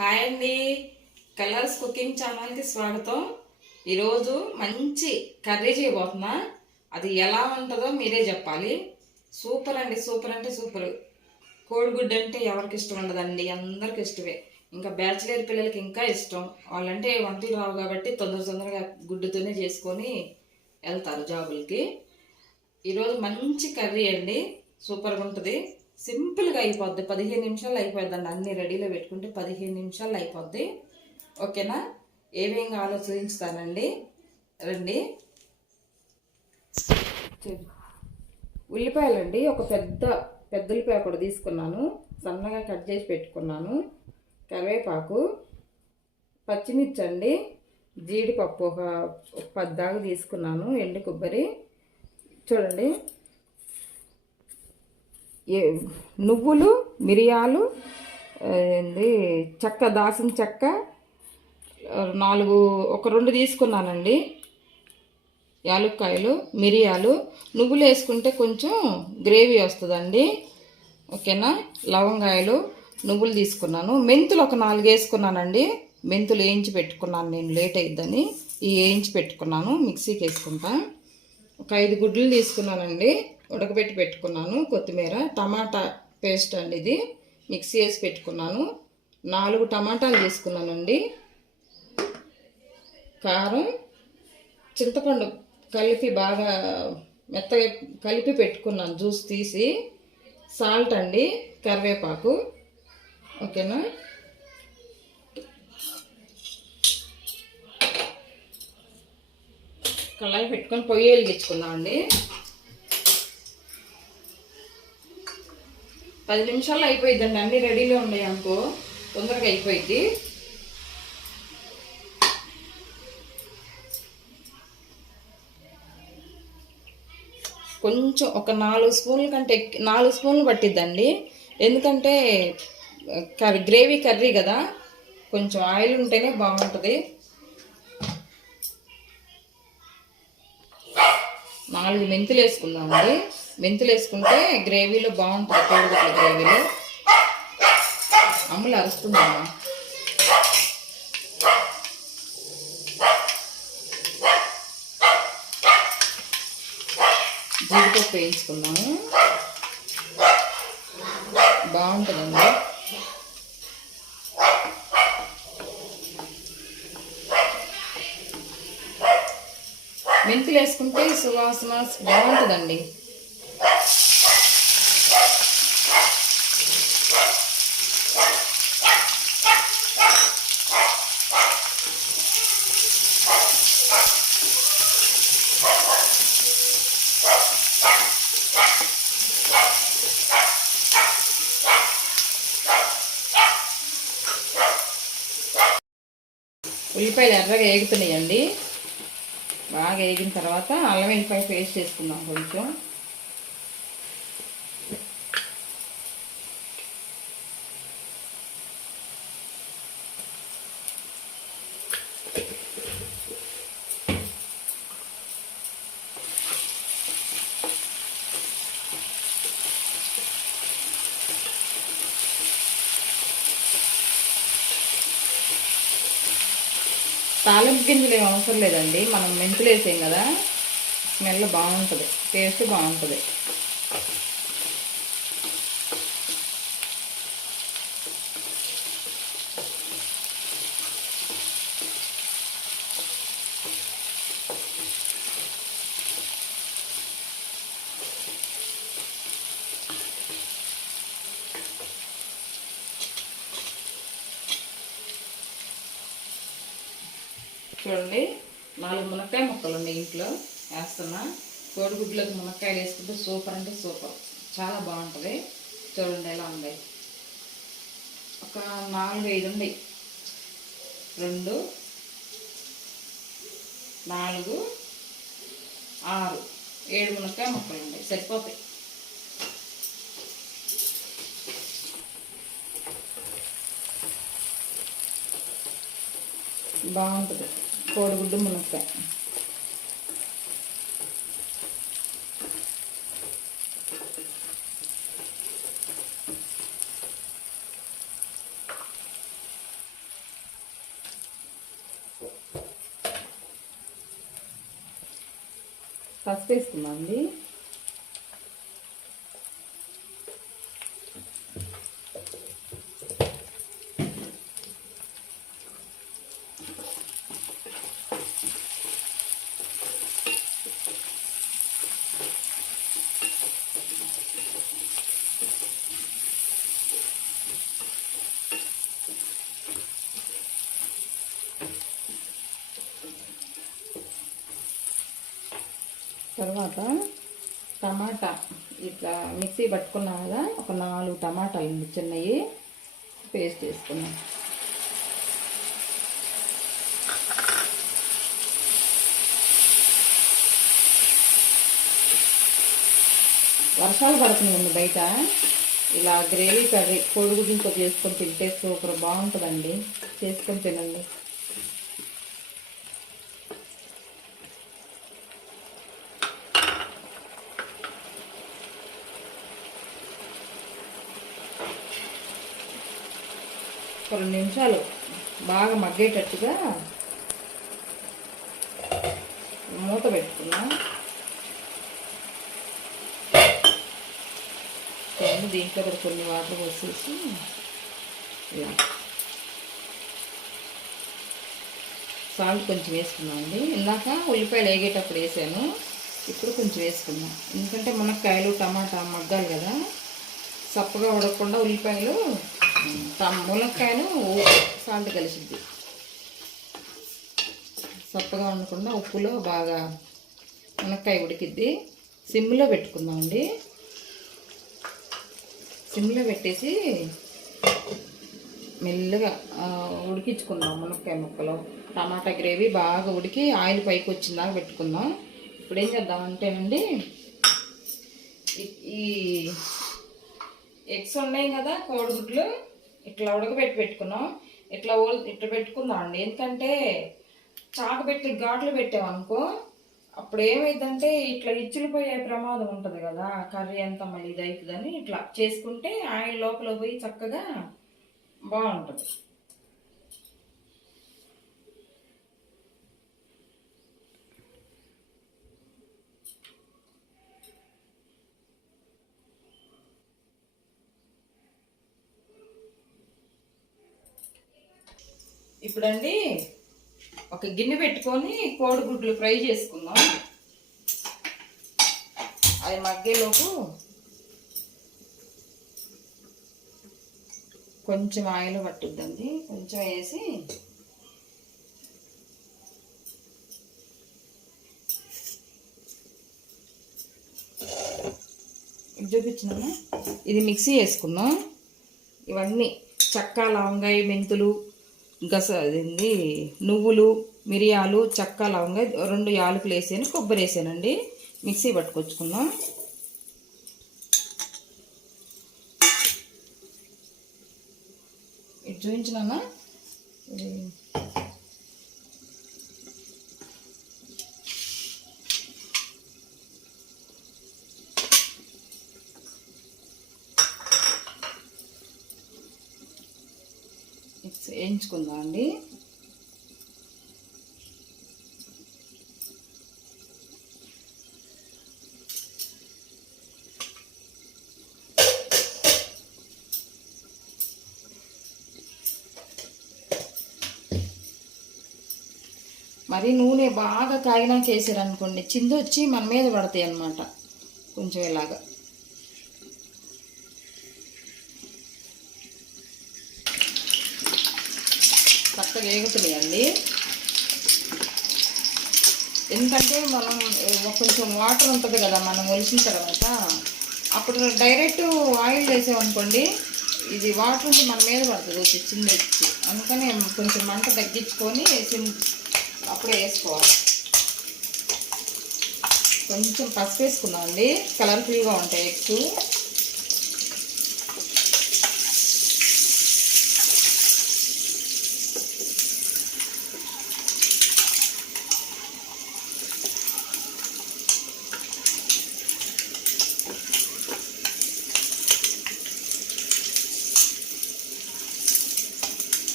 Hi అండి, colours cooking ఛానల్కి స్వాగతం. ఈరోజు మంచి కర్రీ చేయబోతున్నా. అది ఎలా ఉంటుందో మీరే చెప్పాలి. సూపర్ అండి, సూపర్ అంటే సూపర్. కోడిగుడ్డు అంటే ఎవరికి ఇష్టం ఉండదండి, అందరికి ఇష్టమే. ఇంకా బ్యాచిలర్ పిల్లలకి ఇంకా ఇష్టం. వాళ్ళంటే వంటలు రావు కాబట్టి తొందరగా గుడ్డుతోనే చేసుకొని వెళ్తారు జాబులకి. ఈరోజు మంచి కర్రీ అండి, సూపర్గా ఉంటుంది. సింపుల్గా అయిపోద్ది, 15 నిమిషాలు అయిపోద్దండి. అన్ని రెడీలో పెట్టుకుంటే 15 నిమిషాలు అయిపోద్ది. ఓకేనా? ఏమేం ఆలోచించుతానండి, రండి. ఉల్లిపాయలండి, ఒక పెద్ద ఉల్లిపాయ కూడా తీసుకున్నాను, సన్నగా కట్ చేసి పెట్టుకున్నాను. కరివేపాకు, పచ్చిమిర్చి అండి, జీడిపప్పు ఒక 10 దాకా తీసుకున్నాను, ఎండు కొబ్బరి చూడండి, నువ్వులు, మిరియాలు, చెక్క, దాసిన చెక్క 2 తీసుకున్నానండి. యాలుక్కాయలు, మిరియాలు, నువ్వులు వేసుకుంటే కొంచెం గ్రేవీ వస్తుందండి. ఓకేనా? లవంగాయలు, నువ్వులు తీసుకున్నాను. మెంతులు ఒక 4 వేసుకున్నానండి. మెంతులు వేయించి పెట్టుకున్నాను, నేను లేట్ అయిద్దని వేయించి పెట్టుకున్నాను. మిక్సీకి వేసుకుంటా. ఒక 5 గుడ్లు తీసుకున్నానండి, ఉడకబెట్టి పెట్టుకున్నాను. కొత్తిమీర, టమాటా పేస్ట్ అండి, ఇది మిక్సీ వేసి పెట్టుకున్నాను. 4 టమాటాలు తీసుకున్నానండి. కారం, చింతపండు కలిపి బాగా మెత్తగా కలిపి పెట్టుకున్నాను, జ్యూస్ తీసి. సాల్ట్ అండి, కరివేపాకు. ఓకేనా? కళాయి పెట్టుకొని పొయ్యి వెలిగించుకుందాం అండి. 10 నిమిషాల్లో అయిపోయిద్దండి. అన్నీ రెడీలో ఉన్నాయి అనుకో, తొందరగా అయిపోయింది. కొంచెం ఒక 4 స్పూన్ల కంటే 4 స్పూన్లు పట్టిద్దండి. ఎందుకంటే గ్రేవీ కర్రీ కదా, కొంచెం ఆయిల్ ఉంటేనే బాగుంటుంది. 4 మెంతులు వేసుకుందామండి. మెంతులు వేసుకుంటే గ్రేవీలో బాగుంటుంది, కోడిగుడ్ల గ్రేవీలో. అమ్ములు అరుస్తుందమ్మా. జీడిపప్పు వేయించుకుందాము, బాగుంటుందండి. మెంతులు వేసుకుంటే సువాసన బాగుంటుందండి. ఉల్లిపాయలు ఎర్రగా వేగుతున్నాయండి. బాగా వేగిన తర్వాత అల్లం వెల్లిపాయ పేస్ట్ చేసుకుందాం కొంచెం. తాలింపు గింజలు ఏమి అవసరం లేదండి, మనం మెంతులు వేసాం కదా, స్మెల్ బాగుంటుంది, టేస్ట్ బాగుంటుంది. చూడండి, 4 మునక్కాయ ముక్కలు ఉన్నాయి ఇంట్లో, వేస్తున్నా. కోడిగుడ్లకు మునక్కాయలు వేసుకుంటే సూపర్ అంటే సూపర్, చాలా బాగుంటుంది. చూడండి ఎలా ఉంది. ఒక 4, 5 ఉన్నాయి. 2, 4, 6, 7 మునక్కాయ ముక్కలు ఉన్నాయి, సరిపోతాయి. బాగుంటుంది కోడిగుడ్డు మునక్కాయ. పసుపు వేసుకుందాం అండి. తర్వాత టమాటా ఇట్లా మిక్సీ పట్టుకున్నాం కదా, ఒక 4 టమాటాలు చిన్నవి పేస్ట్ చేసుకున్నాం. వర్షాలు పడుతున్నాయండి బయట. ఇలా గ్రేవీ కర్రీ కోడిగుడ్డుతో చేసుకొని తింటే సూపర్ బాగుంటుందండి. చేసుకొని తినండి. ఒక 2 నిమిషాలు బాగా మగ్గేటట్టుగా మూత పెట్టుకున్నా. దీంట్లో కూడా కొన్ని వాటర్ పోసేసి ఇలా సాల్ట్ కొంచెం వేసుకున్నాం అండి. ఇందాక ఉల్లిపాయలు వేగేటప్పుడు వేసాను, ఇప్పుడు కొంచెం వేసుకున్నాం. ఎందుకంటే మునక్కాయలు టమాటా మగ్గాలి కదా, సప్పగా ఉడకకుండా ఉల్లిపాయలు మునక్కాయలు సాల్ట్ కలిసిద్ది. సప్పగా ఉండకుండా ఉప్పులో బాగా మునక్కాయ ఉడికిద్ది. సిమ్లో పెట్టుకుందామండి. సిమ్లో పెట్టేసి మెల్లగా ఉడికించుకుందాం. మునక్కాయ ముక్కలు టమాటా గ్రేవీ బాగా ఉడికి ఆయిల్ పైకి వచ్చిందాక పెట్టుకుందాం. ఇప్పుడు ఏం చేద్దామంటేనండి, ఈ ఎగ్స్ ఉన్నాయి కదా కోడిగుడ్లు, ఇట్లా ఉడకబెట్టి పెట్టుకున్నాం. ఇట్లా పెట్టుకుందాం అండి. ఎందుకంటే చాకు పెట్టి ఘాట్లు పెట్టామనుకో, అప్పుడు ఏమైందంటే ఇట్లా ఇచ్చులుపోయే ప్రమాదం ఉంటుంది కదా, కర్రీ అంతా మళ్ళీ ఇది అవుతుందని ఇట్లా చేసుకుంటే ఆయిల్ లోపల పోయి చక్కగా బాగుంటుంది. ఇప్పుడండి ఒక గిన్నె పెట్టుకొని కోడిగుడ్లు ఫ్రై చేసుకుందాం. అది మగ్గేలోపు కొంచెం ఆయిల్ పట్టుద్దండి. కొంచెం వేసి చూపించినా, ఇది మిక్సీ వేసుకుందాం. ఇవన్నీ చెక్క లవంగాయ మెంతులు అదేంది నువ్వులు మిరియాలు చెక్క లవంగా 2 యాలకులు వేసాను, కొబ్బరి వేసానండి. మిక్సీ పట్టుకొచ్చుకుందాం. ఇది చూపించినా వేయించుకుందాం అండి. మరి నూనె బాగా కాగినాక వేసారనుకోండి, చిందొచ్చి మన మీద పడతాయి అన్నమాట. కొంచెం ఇలాగా చక్కగా వేగుతున్నాయండి. ఎందుకంటే మనం కొంచెం వాటర్ ఉంటుంది కదా మనం ఒలిసిన తర్వాత, అప్పుడు డైరెక్ట్ ఆయిల్ వేసామనుకోండి, ఇది వాటర్ ఉంటే మన మీద పడుతుంది వచ్చి చింది వచ్చి. అందుకని కొంచెం మంట తగ్గించుకొని అప్పుడే వేసుకోవాలి. కొంచెం పసుపు వేసుకున్నామండి, కలర్ఫుల్గా ఉంటాయి ఎగ్స్.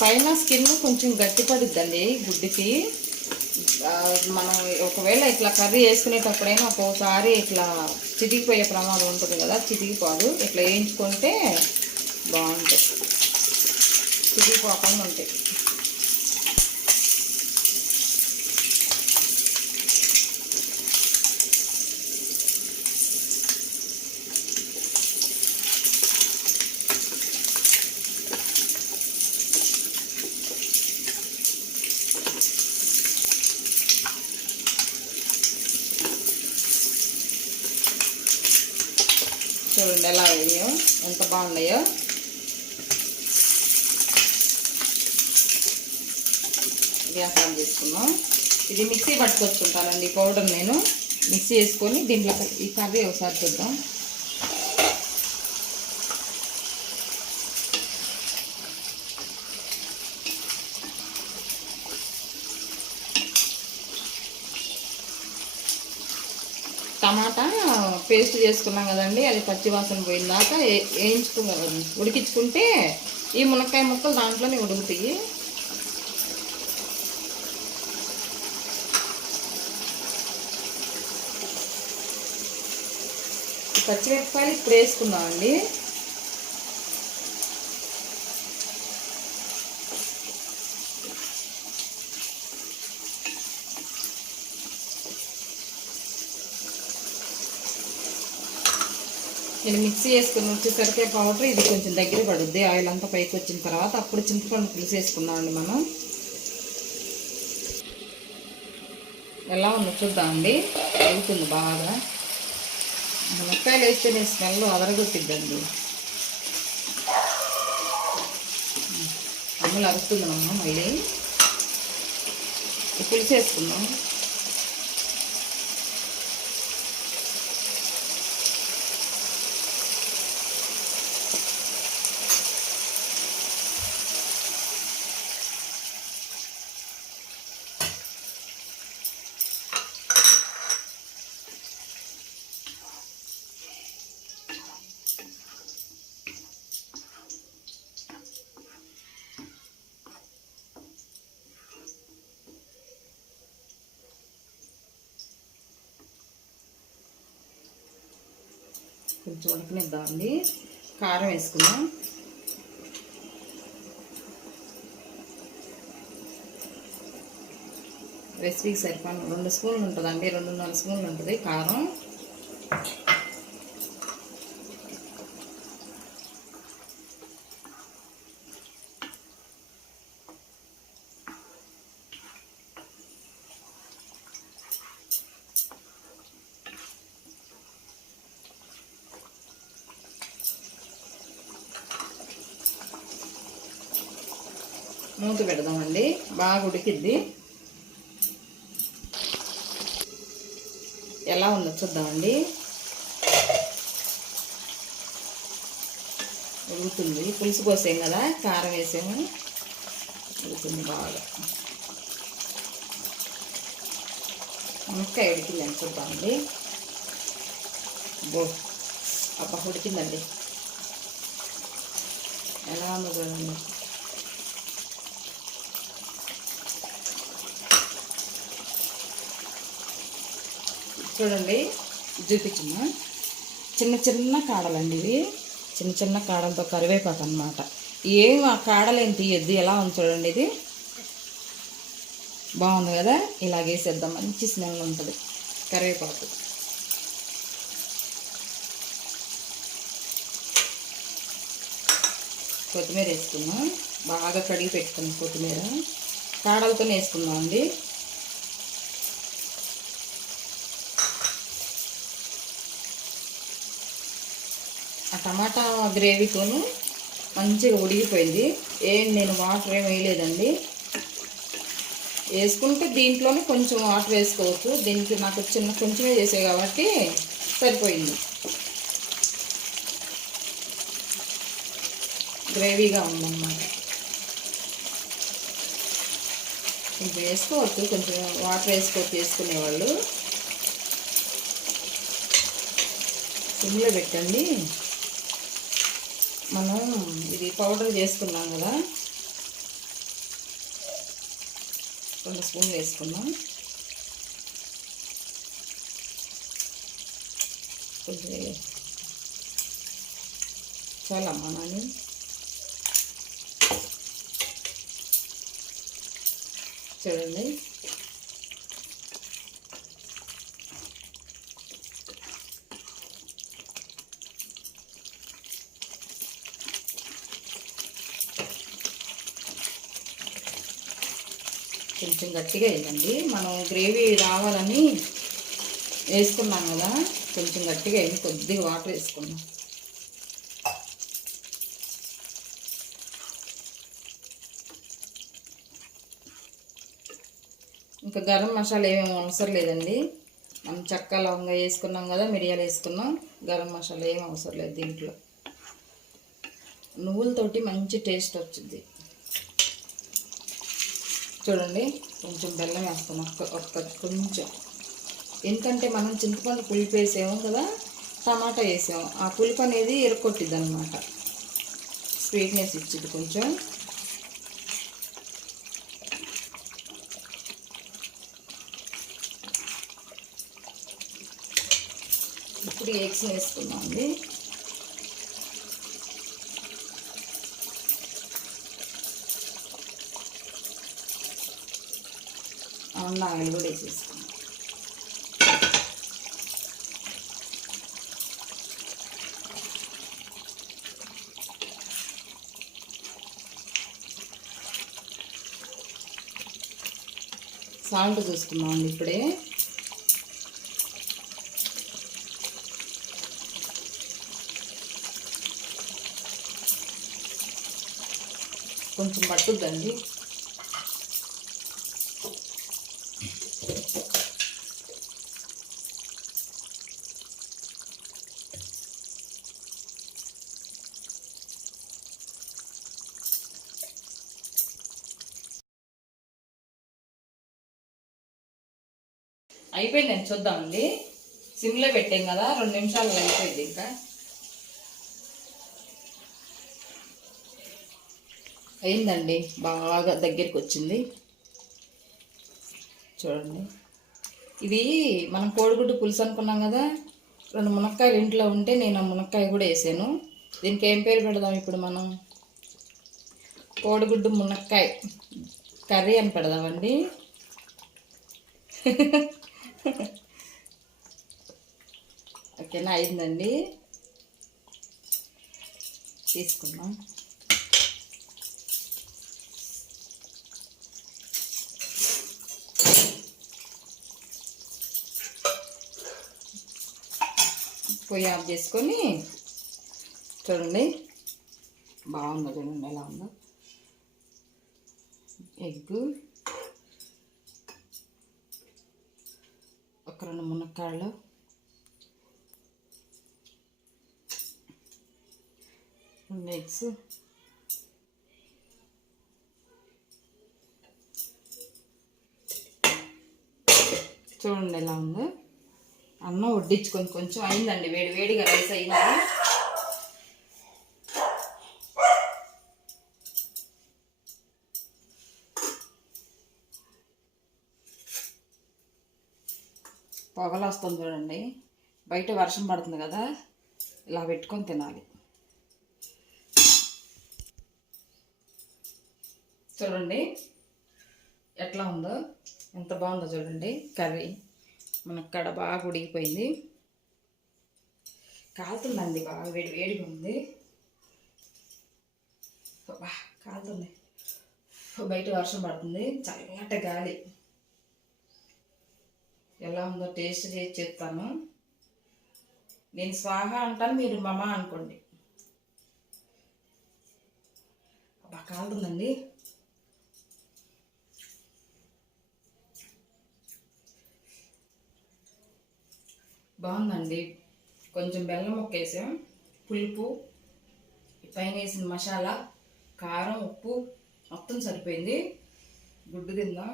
పైన స్కిన్ కొంచెం గట్టిపడుద్దండి గుడ్డుకి, మనం ఒకవేళ ఇట్లా కర్రీ వేసుకునేటప్పుడైనా ఒక్కోసారి ఇట్లా చితికిపోయే ప్రమాదం ఉంటుంది కదా, చితికిపోదు. ఇట్లా వేయించుకుంటే బాగుంటాయి, చితికిపోకుండా ఉంటాయి. చూడండి ఎలా అయ్యాయో, ఎంత బాగున్నాయో. గ్యాస్ ఆన్ చేసుకున్నాం. ఇది మిక్సీ పట్టుకొచ్చుకుంటానండి పౌడర్. నేను మిక్సీ వేసుకొని దీంట్లో ఈ కర్రీ ఒకసారి చూద్దాం. టమాటా పేస్ట్ చేసుకున్నాం కదండి, అది పచ్చివాసన పోయిందాక ఉడికించుకుంటే ఈ మునక్కాయ ముక్కలు దాంట్లోనే ఉడుకుతాయి. పచ్చిమిరపకాయలు ఇప్పుడు వేసుకున్నామండి. నేను మిక్సీ వేసుకుని వచ్చేసరికి పౌడర్ ఇది కొంచెం దగ్గర పడుద్ది. ఆయిల్ అంతా పైకి వచ్చిన తర్వాత అప్పుడు చింతపండు పులుసు వేసుకున్నామండి మనం. ఎలా ఉందో చూద్దామండి. వెళ్తుంది బాగా. మునక్కాయలు వేస్తే నేను స్మెల్ అదరగొట్టిద్దండి. అమ్ములు అరుస్తుందమ్మా. మళ్ళీ పులుసు వేసుకున్నాం. కొంచెం ఉడకనిద్దామండి. కారం వేసుకుందాం. రెసిపీకి సరిపడా 2 స్పూన్లు ఉంటుందండి, 2.5 స్పూన్లు ఉంటుంది కారం. మూత పెడదామండి, బాగా ఉడికిద్ది. ఎలా ఉందో చూద్దామండి. ఉడుకుతుంది. పులుసు పోసాం కదా, కారం వేసాము, ఉడుకుతుంది బాగా. మునక్కాయ ఉడికిందని చూద్దామండి. అబ్బా ఉడికిందండి. ఎలా ఉందో చూడండి. చూడండి చూపించిన చిన్న చిన్న కాడలండి ఇవి. చిన్న చిన్న కాడలతో కరివేపాకు అన్నమాట. ఏం ఆ కాడలేం తీయద్దు. ఎలా ఉంది చూడండి. ఇది బాగుంది కదా. ఇలాగేసేద్దాం, మంచి స్మెల్ ఉంటుంది కరివేపాకు. కొత్తిమీర వేసుకున్నాం. బాగా కడిగి పెట్టుకున్నాం కొత్తిమీర. కాడలతోనే వేసుకున్నాం అండి. ఆ టమాటా గ్రేవీతోను మంచిగా ఉడికిపోయింది. నేను వాటర్ ఏం వేయలేదండి. వేసుకుంటే దీంట్లోనే కొంచెం వాటర్ వేసుకోవచ్చు. దీనికి నాకు కొంచెమే చేసే కాబట్టి సరిపోయింది. గ్రేవీగా ఉందన్నమాట. కొంచెం వేసుకోవచ్చు, కొంచెం వాటర్ వేసుకోవచ్చు వేసుకునేవాళ్ళు. సిమ్లో పెట్టండి. మనం ఇది పౌడర్ చేసుకున్నాం కదా, 2 స్పూన్లు వేసుకున్నాం. కొద్దిగా చాలమ్మా నాని. చూడండి కొంచెం గట్టిగా వేయండి. మనం గ్రేవీ రావాలని వేసుకున్నాం కదా, కొంచెం గట్టిగా వేయండి. కొద్దిగా వాటర్ వేసుకున్నాం. ఇంకా గరం మసాలా ఏమేమి అవసరం లేదండి. మనం చెక్క లవంగా వేసుకున్నాం కదా, మిరియాలు వేసుకున్నాం. గరం మసాలా ఏమి అవసరం లేదు దీంట్లో. నువ్వులతోటి మంచి టేస్ట్ వచ్చింది. చూడండి కొంచెం బెల్లం వేస్తాం, కొంచెం. ఎందుకంటే మనం చింతపండు పులుపు వేసాము కదా, టమాటా వేసాము. ఆ పులుపు అనేది ఎరకొట్టిద్ది అనమాట, స్వీట్నెస్ ఇచ్చింది కొంచెం. ఇప్పుడు ఎగ్స్ వేసుకున్నామండి. ఆయిల్ కూడా వేసేసుకున్నాం. సాల్ట్ చూసుకున్నామండి ఇప్పుడే. కొంచెం పట్టుద్దండి. అయిపోయిందండి, చూద్దామండి. సిమ్లో పెట్టాం కదా, 2 నిమిషాలు అయిపోయింది. ఇంకా అయిందండి, బాగా దగ్గరికి వచ్చింది. చూడండి, ఇది మనం కోడిగుడ్డు పులుసు అనుకున్నాం కదా, 2 మునక్కాయలు ఇంట్లో ఉంటే నేను ఆ మునక్కాయ కూడా వేసాను. దీనికి ఏం పేరు పెడదాం ఇప్పుడు మనం? కోడిగుడ్డు మునక్కాయ కర్రీ అని పెడదామండి. ఓకేనా, అయిందండి. తీసుకున్నాం. పొయ్యి ఆఫ్ చేసుకొని చూడండి, బాగుంది. చూడండి ఎలా ఉందో. ఎగ్గు, ఒక 2 మునక్కాయలు, ఎగ్స్, చూడండి ఎలా ఉందో. అన్నం వడ్డించుకొని కొంచెం అయిందండి, వేడి వేడిగా రైస్ అయింది. పొగలు వస్తుంది చూడండి. బయట వర్షం పడుతుంది కదా, ఇలా పెట్టుకొని తినాలి. చూడండి ఎట్లా ఉందో, ఎంత బాగుందో చూడండి కర్రీ. మునక్కాడ బాగా ఉడికిపోయింది. కాలుతుందండి, బాగా వేడి వేడిగా ఉంది. కాలుతుంది. బయట వర్షం పడుతుంది, చల్లటి గాలి. ఎలా ఉందో టేస్ట్ చేసి చెప్తాను. నేను స్వాహ అంటాను, మీరు మమ అనుకోండి. బాగా కాలుతుందండి. బాగుందండి. కొంచెం బెల్లం ముక్క వేసాం, పులుపు, పైన వేసిన మసాలా, కారం, ఉప్పు మొత్తం సరిపోయింది. గుడ్డు తిందాం.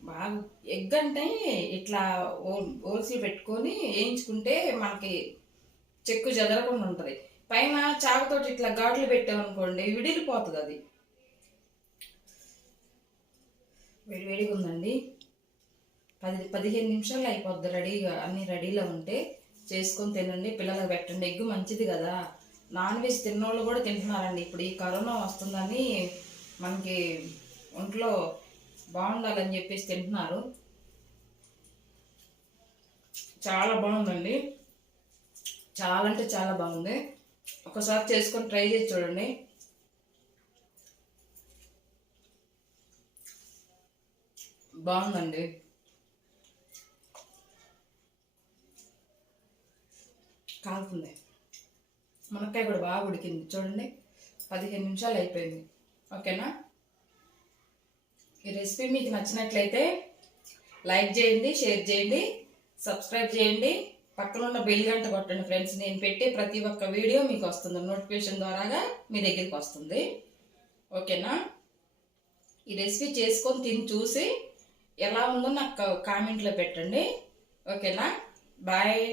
బాగా ఎగ్ అంటే ఇట్లా ఓల్సి పెట్టుకొని వేయించుకుంటే మనకి చెక్కు చెదరకుండా ఉంటుంది. పైన చాకుతోటి ఇట్లా ఘాట్లు పెట్టామనుకోండి, విడిలిపోతుంది అది. వేడివేడిగా ఉందండి. 15 నిమిషాలు అయిపోద్ది రెడీగా, అన్నీ రెడీలో ఉంటే చేసుకొని తినండి, పిల్లలకు పెట్టండి. ఎగ్ మంచిది కదా, నాన్ వెజ్ తిన్నోళ్ళు కూడా తింటున్నారండి. ఇప్పుడు ఈ కరోనా వస్తుందని మనకి ఒంట్లో బాగుండాలని చెప్పేసి తింటున్నారు. చాలా బాగుందండి, చాలా అంటే చాలా బాగుంది. ఒకసారి చేసుకొని ట్రై చేసి చూడండి. బాగుందండి. కాలుతుంది, మునక్కాయ కూడా బాగా ఉడికింది చూడండి. 15 నిమిషాలు అయిపోయింది. ఓకేనా? ఈ రెసిపీ మీకు నచ్చినట్లయితే లైక్ చేయండి, షేర్ చేయండి, సబ్స్క్రైబ్ చేయండి, పక్కన ఉన్న బెల్ గంట కొట్టండి ఫ్రెండ్స్. నేను పెట్టే ప్రతి ఒక్క వీడియో మీకు వస్తుంది, నోటిఫికేషన్ ద్వారాగా మీ దగ్గరికి వస్తుంది. ఓకేనా? ఈ రెసిపీ చేసుకొని తిని చూసి ఎలా ఉందో నాకు కామెంట్లో పెట్టండి. ఓకేనా? బాయ్.